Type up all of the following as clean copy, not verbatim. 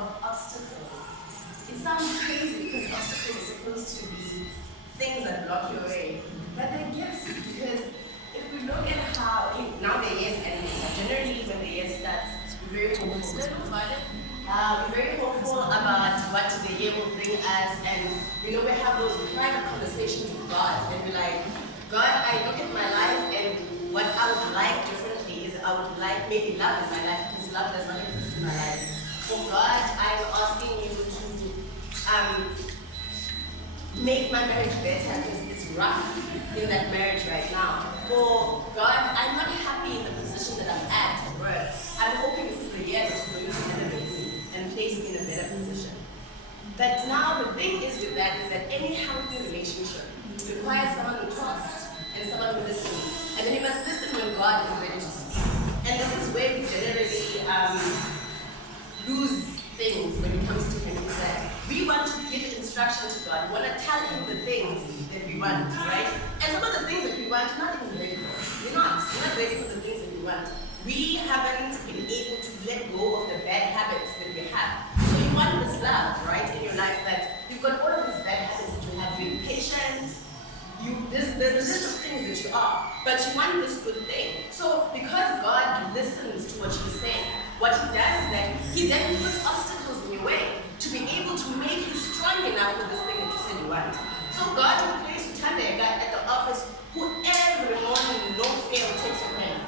of obstacles. It sounds crazy because obstacles are supposed to be things that block your way, but they're gifts because if we look at how now the year and generally when the year starts, we're very hopeful about it. We're very hopeful about what the year will bring us, and we have those private conversations with God, and we're like, God, I look at my life, and what I would like differently is I would like maybe love in my life, because love does not exist in my life. For God, I'm asking you to make my marriage better, because it's rough in that marriage right now. For God, I'm not happy in the position that I'm at work. I'm hoping this is the year that you're going to elevate me and place me in a better position. But now the thing is with that is that any healthy relationship requires someone who trusts and someone who listens. And then you must listen when God is ready to speak. And this is where we generally lose things when it comes to him. Is that we want to give instruction to God. We want to tell him the things that we want, right? And some of the things that we want, we're not even ready for. We're not ready for the things that we want. We haven't been able to let go of the bad habits that we have. So you want this love, right, in your life that you've got all of these bad habits that you have. Being patient, there's a list of things that you are, but you want this good thing. So because God listens to what you're saying, what he does is that he then puts obstacles in your way to be able to make you strong enough for this thing that you said you want. So God will place you a guy at the office who every morning, no fail, takes your pen.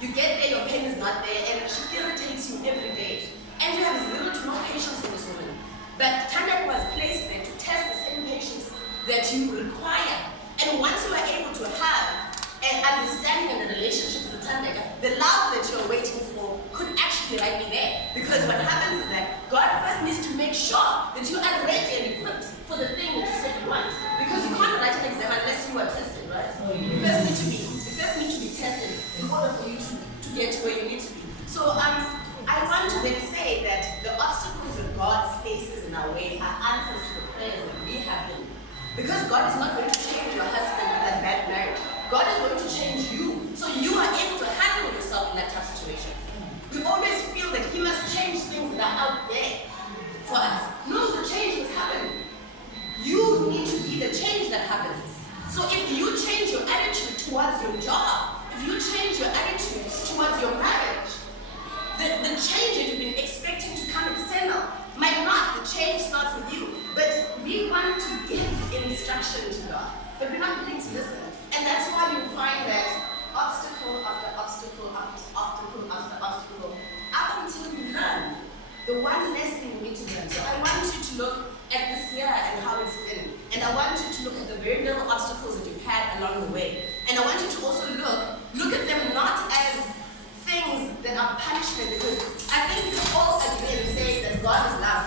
You get there, your pen is not there, and she irritates you every day. And you have zero to no patience for this woman. But Tanya was placed there to test the same patience that you require. And once you are able to have an understanding and a relationship with Tanya, the love that you're waiting for could actually right be there. Because what happens is that God first needs to make sure that you are ready and equipped for the thing that you said you want. Because you can't write an exam unless you are tested, right? You first need to be tested in order for you to get to where you need to be. So I want to then say that the obstacles that God faces in our way are answers to the prayers that we have been. Because God is not going to change your husband with that bad marriage. God is going to change you, so you are able to handle yourself in that tough situation. We always feel that he must change things that are out there for us. No, the change must happen. You need to be the change that happens. So if you change your attitude towards your job, if you change your attitude towards your marriage, the change that you've been expecting to come external might not. The change starts with you. But we want to give instruction to God, but we're not willing to listen. And that's why you find that obstacle after obstacle after obstacle after obstacle, up until you learn the one lesson you need to learn. So I want you to look at this year and how it's been. And I want you to look at the very little obstacles that you've had along the way. And I want you to also look at them not as things that are punishment, because I think we all agree and say that God is love,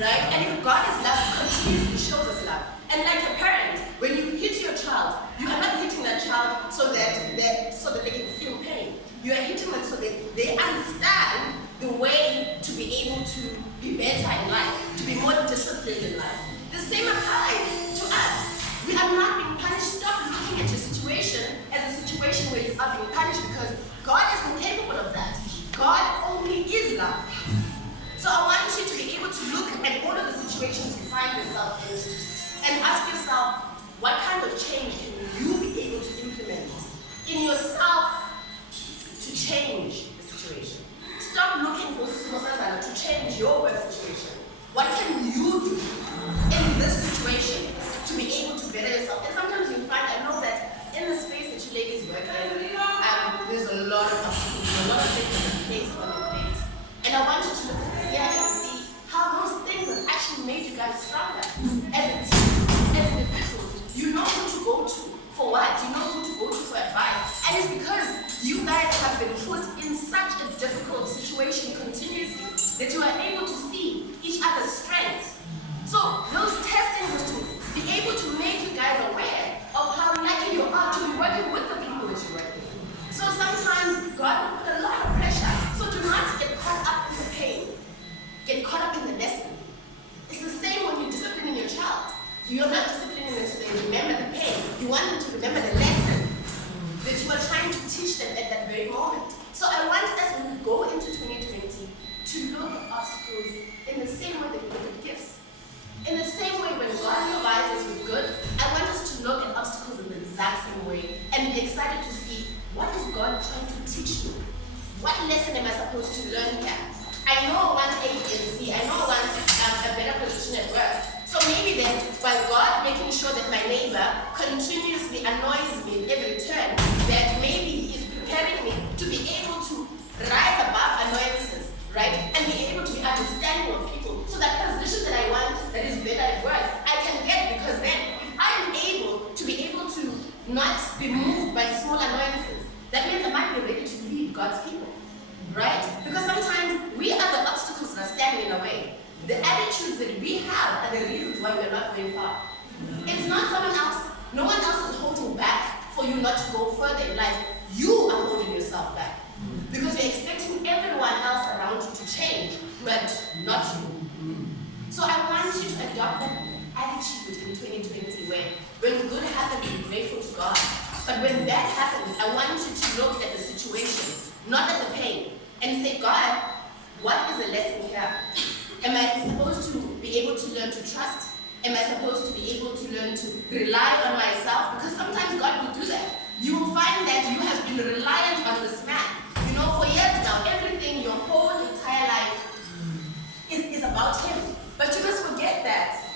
right? And if God is love, he continuously shows us love. And like a parent, when you hit your child, you are not hitting that child so that they can feel pain. You are hitting them so that they understand the way to be able to be better in life, to be more disciplined in life. The same applies to us. We are not being punished. Stop looking at your situation as a situation where you are being punished, because God is incapable of that. God only is love. So I want you to be able to look at all of the situations you find yourself in and ask yourself, what kind of change can you be able to implement in yourself to change the situation? Stop looking for Sosazana to change your work situation. What can you do in this situation to be able to better yourself? And sometimes you find, I know that in the space that you ladies work in, there's a lot of obstacles, a lot of things that are placed on your plate. And I want you to look at this year and see how those things have actually made you guys stronger as a team, as individuals. You know who to go to for what? You know who to go to for advice. And it's because you guys have been put in such a difficult situation continuously that you are able to see each other's strengths. So those testing was to be able to make you guys aware of how lucky you are to be working with the people that you work with. So sometimes God will put a lot of pressure. So do not get caught up in the pain. Get caught up in the lesson. It's the same when you're disciplining your child. You're not disciplining them so they remember the pain. You want them to remember the lesson that you are trying to teach them at that very moment. So I want us, when we go into 2020, to look at obstacles in the what lesson am I supposed to learn here? I know I want A and C. I know I want a better position at work. So maybe then, by God making sure that my neighbor continuously annoys me at every turn, that maybe He is preparing me to be able to rise above annoyances, right? And be able to be understanding of people. So that position that I want, that is better at work, I can get, because then if I am able to be able to not be moved by small annoyances, that means I might be ready to lead God's people. Right? Because sometimes we are the obstacles that are standing in our way. The attitudes that we have are the reasons why we're not going far. It's not someone else. No one else is holding back for you not to go further in life. You are holding yourself back. Because you're expecting everyone else around you to change, but not you. So I want you to adopt that attitude in 2020 where when good happens, be grateful to God. But when bad happens, I want you to look at the situation, not at the pain. And say, God, what is the lesson here? Am I supposed to be able to learn to trust? Am I supposed to be able to learn to rely on myself? Because sometimes God will do that. You will find that you have been reliant on this man. You know, for years now, everything, your whole entire life is about him. But you must forget that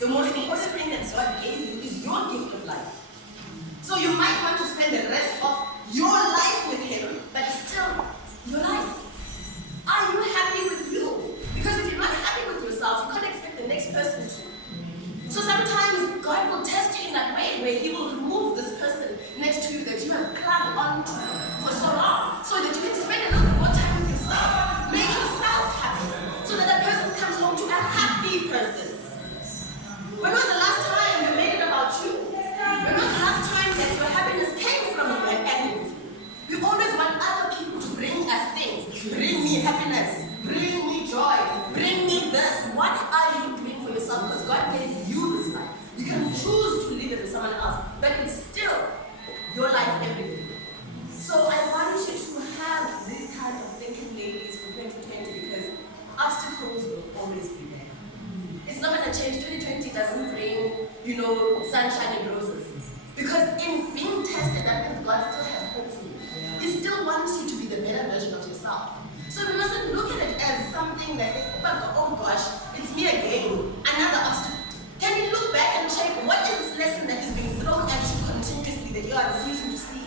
the most important thing that God gave you is your gift of life. So you might want to spend the rest of your life with him, but still your life. Are you happy with you? Because if you're not happy with yourself, you can't expect the next person to. So sometimes God will test you in that way where He will remove this person next to you that you have clung on to for so long, so that you can spend a little bit more time with yourself. Make yourself happy, so that that person comes home to a happy person. When was the last time you made it about you? When was the last time that your happiness came from you and ended with you? We always want other people to bring us things. Bring me happiness. Bring me joy. Bring me this. What are you doing for yourself? Because God gave you this life. You can choose to live it with someone else, but it's still your life every day. So I want you to have this kind of thinking, ladies, for 2020, because obstacles will always be there. It's not going to change. 2020 doesn't bring, sunshine and roses. Because in being tested, that means God still has hope for you. He still wants you to be the better version of yourself. So we mustn't look at it as something that, oh gosh, it's me again, another obstacle. Can you look back and check what is this lesson that is being thrown at you continuously that you are refusing to see?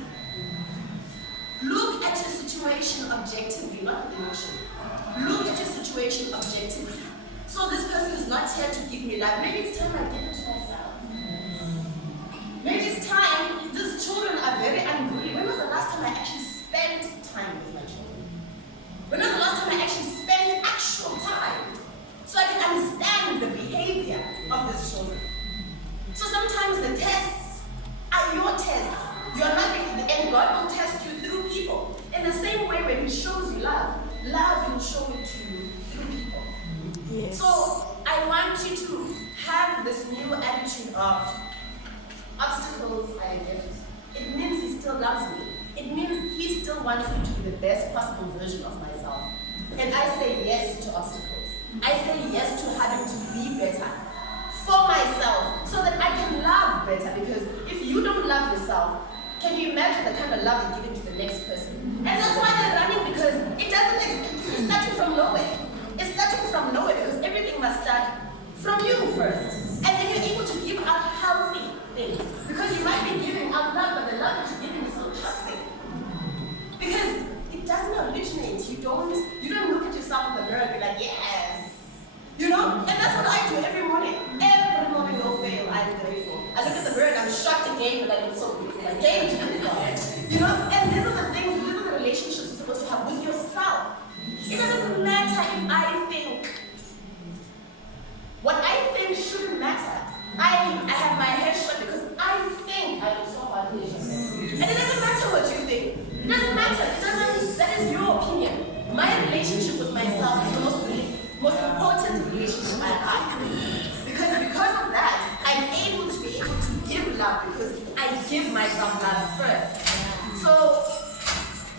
Look at your situation objectively, not with emotion. Look at your situation objectively. So this person is not here to give me life. Maybe it's time I give it to myself. Maybe it's time. These children are very unruly. When was the last time I actually spent time with my children? When was the last time I actually spent actual time so I can understand the behavior of these children? So sometimes the tests are your tests. You are not making the end. God will test you through people. In the same way, when He shows you love, love will show it to you through people. Yes. So I want you to have this new attitude of obstacles are a gift. It means He still loves me. It means He still wants me to be the best possible version of myself. And I say yes to obstacles. I say yes to having to be better for myself so that I can love better. Because if you don't love yourself, can you imagine the kind of love you're giving to the next person? And that's why they're running, because it doesn't exist. It's starting from nowhere. It's starting from nowhere because everything must start from you first. And then you're able to give out healthy things. Because you might be giving out love, but the love that you're giving is so toxic. Because it doesn't originate. You don't look at yourself in the mirror and be like, yes. And that's what I do every morning. Every morning, no fail, I'm grateful. I look at the mirror and I'm shocked again that I look so beautiful. Again, and these are the things, these are the relationships you're supposed to have with yourself. It doesn't matter if I think. What I think shouldn't matter. I have my hair short because I think I look so ugly. And it doesn't matter what you think. It doesn't matter. That is your opinion. My relationship with myself is the most important relationship I have. Because of that, I'm able to be able to give love because I give myself love first. So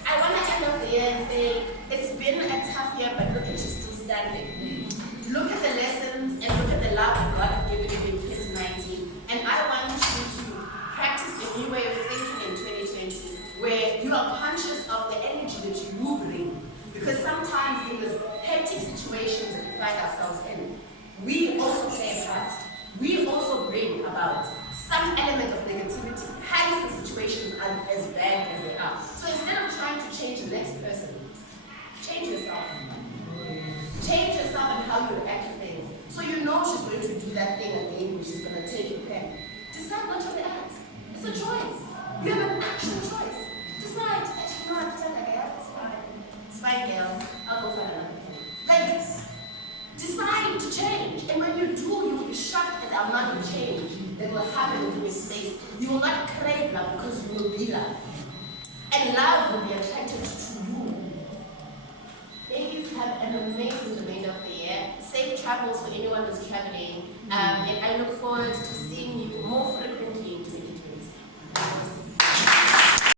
I want to end off the year and say, it's been a tough year, but look at you still standing. Look at the lessons and look at the love that God has given you in 2019. And I want you to practice a new way of thinking in 2020, where you are conscious of the energy that you bring Because sometimes in the hectic situations that we find ourselves in, we also play a part. We also bring about some element of negativity, hence the situations are as bad as they are. So instead of trying to change the next person, change yourself. Change yourself and how you react to things. So you know she's going to do that thing again, which is going to take your pen. Decide not to react. It's a choice. You have an actual choice. Decide, actually, no, I pretend like I have this fine. It's fine, girl. I'll go find another pen. Like, decide to change. And when you do, you will be shocked at the amount of change that will happen in your space. You will not crave love because you will be loved. And love will be attracted to you. Ladies, have an amazing remainder of the year. Safe travels for anyone who's traveling. And I look forward to seeing you more